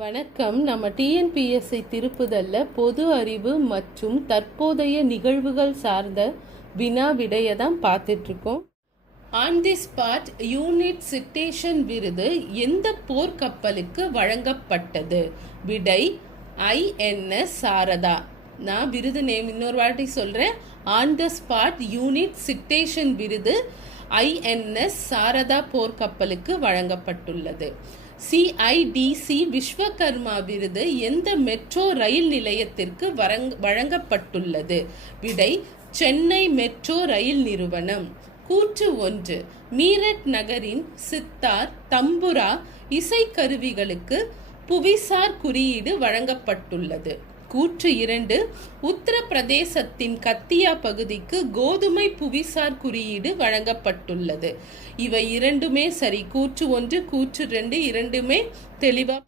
வணக்கம். நம்ம டிஎன்பிஎஸ்சி திருப்புதல்ல பொது அறிவு மற்றும் தற்போதைய நிகழ்வுகள் சார்ந்த வினா விடையை தான் பார்த்துட்ருக்கோம். On the spot unit citation விருது எந்த போர்க்கப்பலுக்கு வழங்கப்பட்டது? விடை INS சாரதா. நான் விருது நேம் இன்னொரு வாட்டி சொல்கிறேன். On the spot unit citation விருது INS சாரதா போர்க்கப்பலுக்கு வழங்கப்பட்டுள்ளது. CIDC விஸ்வகர்மா விருது எந்த மெட்ரோ ரயில் நிலையத்திற்கு வழங்கப்பட்டுள்ளது? விடை சென்னை மெட்ரோ ரயில் நிறுவனம். கூற்று 1, மீரட் நகரின் சித்தார், தம்புரா இசைக்கருவிகளுக்கு புவிசார் குறியீடு வழங்கப்பட்டுள்ளது. கூற்று 2, உத்தரப்பிரதேசத்தின் கத்தியா பகுதிக்கு கோதுமை புவிசார் குறியீடு வழங்கப்பட்டுள்ளது. இவை இரண்டுமே சரி. கூற்று 1, கூற்று 2 இரண்டுமே தெளிவா